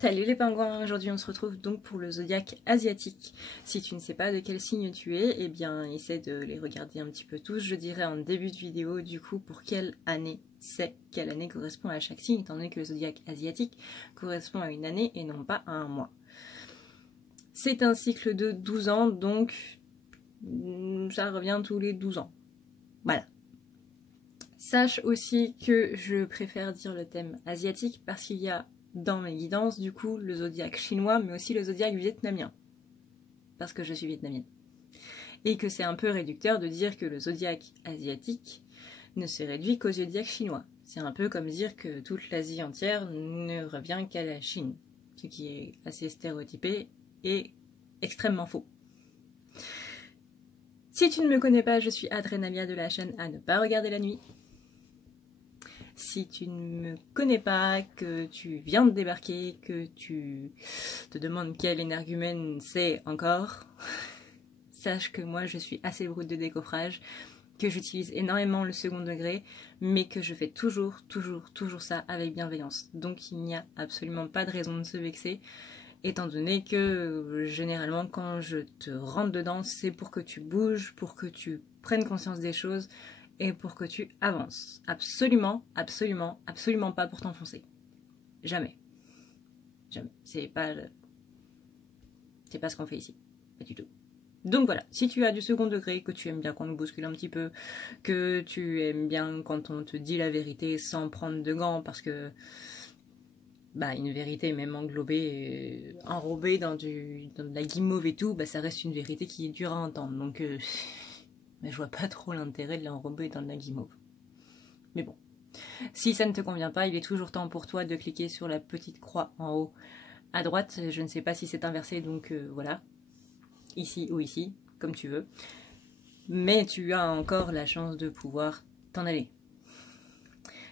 Salut les pingouins, aujourd'hui on se retrouve donc pour le zodiaque asiatique. Si tu ne sais pas de quel signe tu es, eh bien essaie de les regarder un petit peu tous. Je dirais en début de vidéo du coup pour quelle année c'est, quelle année correspond à chaque signe, étant donné que le zodiaque asiatique correspond à une année et non pas à un mois. C'est un cycle de 12 ans, donc ça revient tous les 12 ans. Voilà. Sache aussi que je préfère dire le thème asiatique parce qu'il y a dans mes guidances, du coup, le zodiaque chinois, mais aussi le zodiaque vietnamien. Parce que je suis vietnamienne. Et que c'est un peu réducteur de dire que le zodiaque asiatique ne se réduit qu'au zodiaque chinois. C'est un peu comme dire que toute l'Asie entière ne revient qu'à la Chine. Ce qui est assez stéréotypé et extrêmement faux. Si tu ne me connais pas, je suis Adrenalia de la chaîne à ne pas regarder la nuit. Si tu ne me connais pas, que tu viens de débarquer, que tu te demandes quel énergumène c'est encore, sache que moi je suis assez brute de décoffrage, que j'utilise énormément le second degré, mais que je fais toujours ça avec bienveillance. Donc il n'y a absolument pas de raison de se vexer, étant donné que généralement quand je te rentre dedans, c'est pour que tu bouges, pour que tu prennes conscience des choses, et pour que tu avances. Absolument pas pour t'enfoncer. Jamais. Jamais. C'est pas ce qu'on fait ici. Pas du tout. Donc voilà, si tu as du second degré, que tu aimes bien qu'on nous bouscule un petit peu, que tu aimes bien quand on te dit la vérité sans prendre de gants, parce que une vérité même englobée, enrobée dans de la guimauve et tout, ça reste une vérité qui est dure à entendre. Donc mais je vois pas trop l'intérêt de l'enrober dans de la guimauve. Mais bon. Si ça ne te convient pas, il est toujours temps pour toi de cliquer sur la petite croix en haut à droite. Je ne sais pas si c'est inversé, donc voilà. Ici ou ici, comme tu veux. Mais tu as encore la chance de pouvoir t'en aller.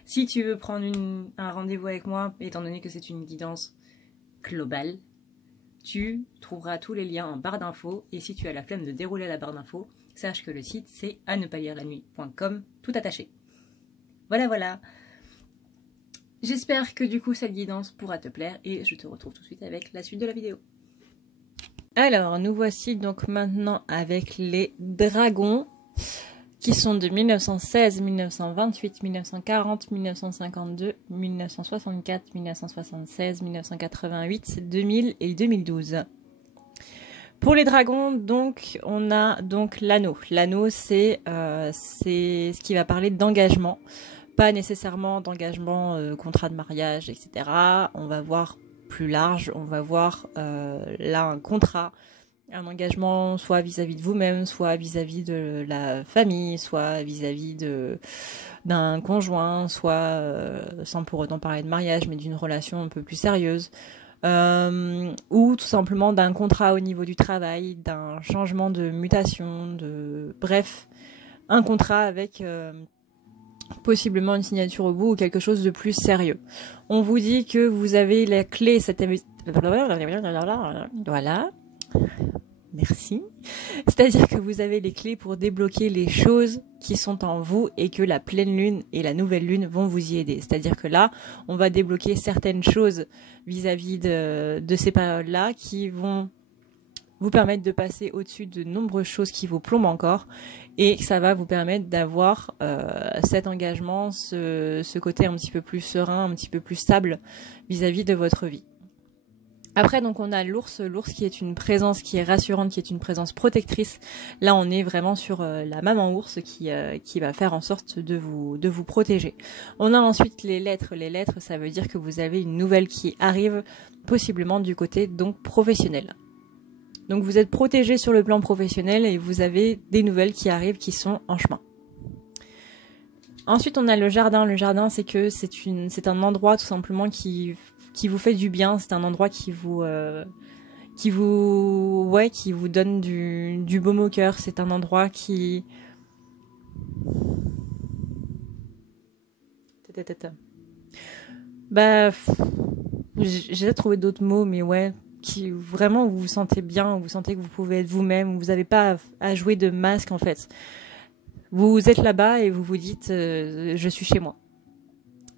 Si tu veux prendre un rendez-vous avec moi, étant donné que c'est une guidance globale, tu trouveras tous les liens en barre d'infos. Et si tu as la flemme de dérouler la barre d'infos, sache que le site c'est à ne pas lire la nuit.com, tout attaché. Voilà. J'espère que du coup cette guidance pourra te plaire et je te retrouve tout de suite avec la suite de la vidéo. Alors, nous voici donc maintenant avec les dragons qui sont de 1916, 1928, 1940, 1952, 1964, 1976, 1988, 2000 et 2012. Pour les dragons, donc, on a donc l'anneau. L'anneau, c'est ce qui va parler d'engagement, pas nécessairement d'engagement, contrat de mariage, etc. On va voir plus large, on va voir là un contrat, un engagement soit vis-à-vis de vous-même, soit vis-à-vis de la famille, soit vis-à-vis d'un conjoint, soit sans pour autant parler de mariage, mais d'une relation un peu plus sérieuse. Ou tout simplement d'un contrat au niveau du travail, d'un changement de mutation, bref, un contrat avec possiblement une signature au bout ou quelque chose de plus sérieux. On vous dit que vous avez la clé, voilà, merci. C'est-à-dire que vous avez les clés pour débloquer les choses qui sont en vous et que la pleine lune et la nouvelle lune vont vous y aider. C'est-à-dire que là, on va débloquer certaines choses vis-à-vis de ces périodes-là qui vont vous permettre de passer au-dessus de nombreuses choses qui vous plombent encore et ça va vous permettre d'avoir cet engagement, ce côté un petit peu plus serein, un petit peu plus stable vis-à-vis de votre vie. Après, donc, on a l'ours qui est une présence qui est rassurante, qui est une présence protectrice. Là, on est vraiment sur la maman ours qui va faire en sorte de vous protéger. On a ensuite les lettres. Les lettres, ça veut dire que vous avez une nouvelle qui arrive, possiblement du côté donc professionnel. Donc, vous êtes protégé sur le plan professionnel et vous avez des nouvelles qui arrivent, qui sont en chemin. Ensuite, on a le jardin. Le jardin, c'est que c'est un endroit tout simplement qui vous fait du bien, c'est un endroit qui vous donne du baume au cœur, c'est un endroit qui j'ai trouvé d'autres mots, mais ouais, qui vraiment vous vous sentez bien, vous sentez que vous pouvez être vous-même, vous n'avez pas à jouer de masque en fait. Vous êtes là-bas et vous vous dites je suis chez moi.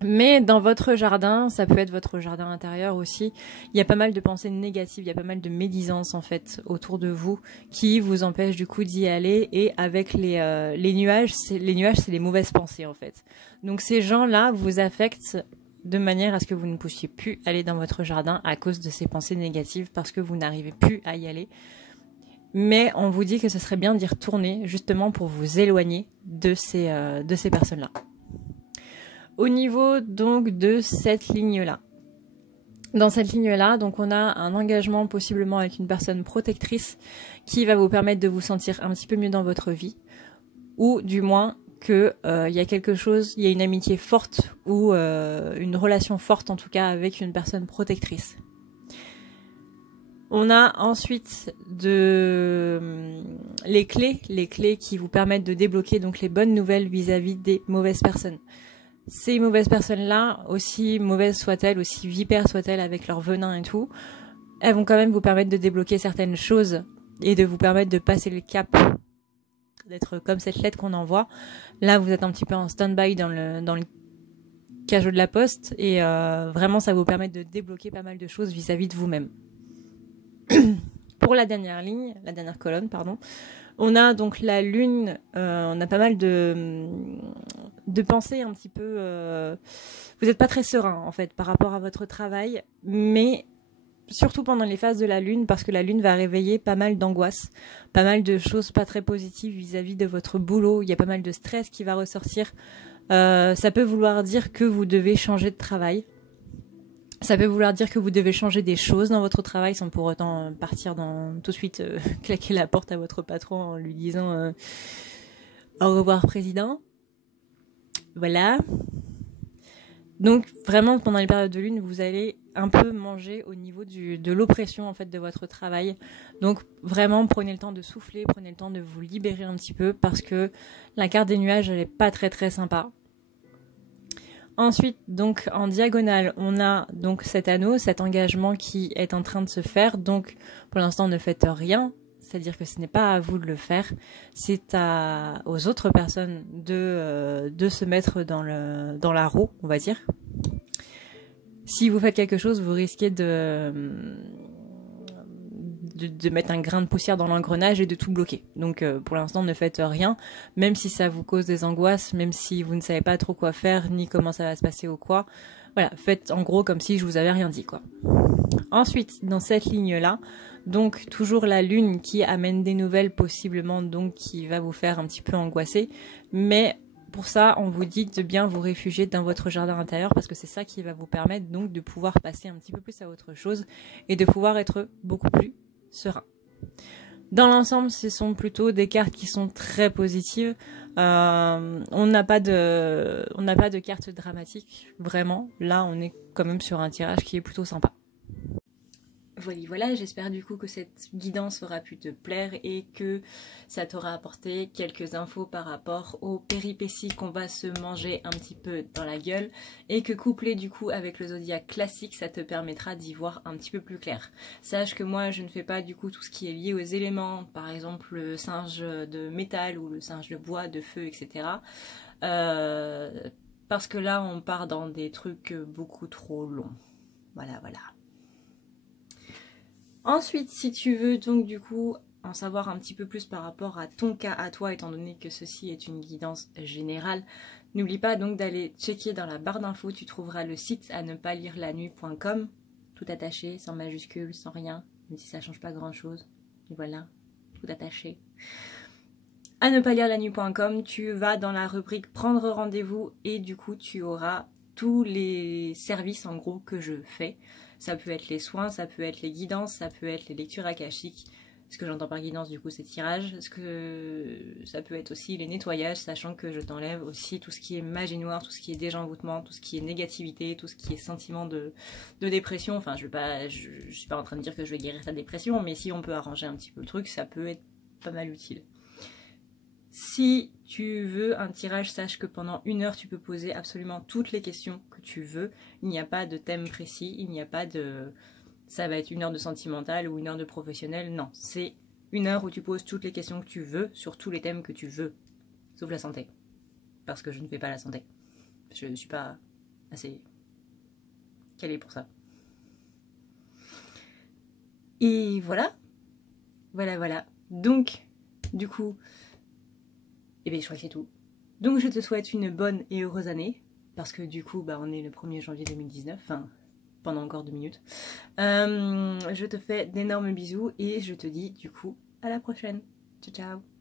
Mais dans votre jardin, ça peut être votre jardin intérieur aussi, il y a pas mal de pensées négatives, il y a pas mal de médisance en fait autour de vous qui vous empêchent du coup d'y aller. Et avec les nuages, c'est les mauvaises pensées en fait. Donc ces gens-là vous affectent de manière à ce que vous ne puissiez plus aller dans votre jardin à cause de ces pensées négatives parce que vous n'arrivez plus à y aller. Mais on vous dit que ce serait bien d'y retourner justement pour vous éloigner de ces personnes-là. Au niveau donc de cette ligne-là. Dans cette ligne-là, donc on a un engagement possiblement avec une personne protectrice qui va vous permettre de vous sentir un petit peu mieux dans votre vie, ou du moins que il y a quelque chose, il y a une amitié forte ou une relation forte en tout cas avec une personne protectrice. On a ensuite les clés qui vous permettent de débloquer donc les bonnes nouvelles vis-à-vis des mauvaises personnes. Ces mauvaises personnes-là, aussi mauvaises soient-elles, aussi vipères soient-elles avec leur venin et tout, elles vont quand même vous permettre de débloquer certaines choses et de vous permettre de passer le cap, d'être comme cette lettre qu'on envoie. Là, vous êtes un petit peu en stand-by dans le cajot de la poste et vraiment, ça va vous permettre de débloquer pas mal de choses vis-à-vis de vous-même. Pour la dernière colonne, on a donc la lune, on a pas mal de pensées un petit peu... vous n'êtes pas très serein en fait par rapport à votre travail, mais surtout pendant les phases de la lune, parce que la lune va réveiller pas mal d'angoisse, pas mal de choses pas très positives vis-à-vis de votre boulot, il y a pas mal de stress qui va ressortir. Ça peut vouloir dire que vous devez changer de travail. Ça peut vouloir dire que vous devez changer des choses dans votre travail sans pour autant partir tout de suite claquer la porte à votre patron en lui disant au revoir président. Voilà. Donc vraiment pendant les périodes de lune, vous allez un peu manger au niveau de l'oppression en fait de votre travail. Donc vraiment prenez le temps de souffler, prenez le temps de vous libérer un petit peu parce que la carte des nuages elle est pas très très sympa. Ensuite, donc en diagonale, on a donc cet anneau, cet engagement qui est en train de se faire. Donc pour l'instant, ne faites rien, c'est-à-dire que ce n'est pas à vous de le faire, c'est aux autres personnes de se mettre dans la roue, on va dire. Si vous faites quelque chose, vous risquez de mettre un grain de poussière dans l'engrenage et de tout bloquer. Donc pour l'instant, ne faites rien, même si ça vous cause des angoisses, même si vous ne savez pas trop quoi faire, ni comment ça va se passer ou quoi. Voilà, faites en gros comme si je vous avais rien dit, quoi. Ensuite, dans cette ligne-là, donc toujours la lune qui amène des nouvelles possiblement, donc qui va vous faire un petit peu angoisser, mais pour ça, on vous dit de bien vous réfugier dans votre jardin intérieur parce que c'est ça qui va vous permettre donc de pouvoir passer un petit peu plus à autre chose et de pouvoir être beaucoup plus serein. Dans l'ensemble, ce sont plutôt des cartes qui sont très positives. On n'a pas de cartes dramatiques, vraiment. Là, on est quand même sur un tirage qui est plutôt sympa. Voilà, j'espère du coup que cette guidance aura pu te plaire et que ça t'aura apporté quelques infos par rapport aux péripéties qu'on va se manger un petit peu dans la gueule et que couplé du coup avec le zodiaque classique, ça te permettra d'y voir un petit peu plus clair. Sache que moi je ne fais pas du coup tout ce qui est lié aux éléments, par exemple le singe de métal ou le singe de bois, de feu, etc. Parce que là on part dans des trucs beaucoup trop longs. Voilà. Ensuite, si tu veux donc du coup en savoir un petit peu plus par rapport à ton cas à toi, étant donné que ceci est une guidance générale, n'oublie pas donc d'aller checker dans la barre d'infos, tu trouveras le site à ne pas lire la nuit.com, tout attaché, sans majuscule, sans rien, même si ça change pas grand chose. Et voilà, tout attaché. À ne pas lire la nuit.com, tu vas dans la rubrique prendre rendez-vous et du coup tu auras tous les services en gros que je fais. Ça peut être les soins, ça peut être les guidances, ça peut être les lectures akashiques. Ce que j'entends par guidance, du coup, c'est tirage. Ça peut être aussi les nettoyages, sachant que je t'enlève aussi tout ce qui est magie noire, tout ce qui est désenvoûtement, tout ce qui est négativité, tout ce qui est sentiment de dépression. Enfin, je suis pas en train de dire que je vais guérir ta dépression, mais si on peut arranger un petit peu le truc, ça peut être pas mal utile. Si tu veux un tirage, sache que pendant 1 heure, tu peux poser absolument toutes les questions que tu veux. Il n'y a pas de thème précis, il n'y a pas de... Ça va être 1 heure de sentimental ou 1 heure de professionnel. Non, c'est 1 heure où tu poses toutes les questions que tu veux sur tous les thèmes que tu veux. Sauf la santé. Parce que je ne fais pas la santé. Je ne suis pas assez calée pour ça. Et voilà. Voilà. Donc, du coup, eh bien, je crois que c'est tout. Donc, je te souhaite une bonne et heureuse année. Parce que du coup, on est le 1er janvier 2019. Enfin, pendant encore 2 minutes. Je te fais d'énormes bisous et je te dis, du coup, à la prochaine. Ciao, ciao.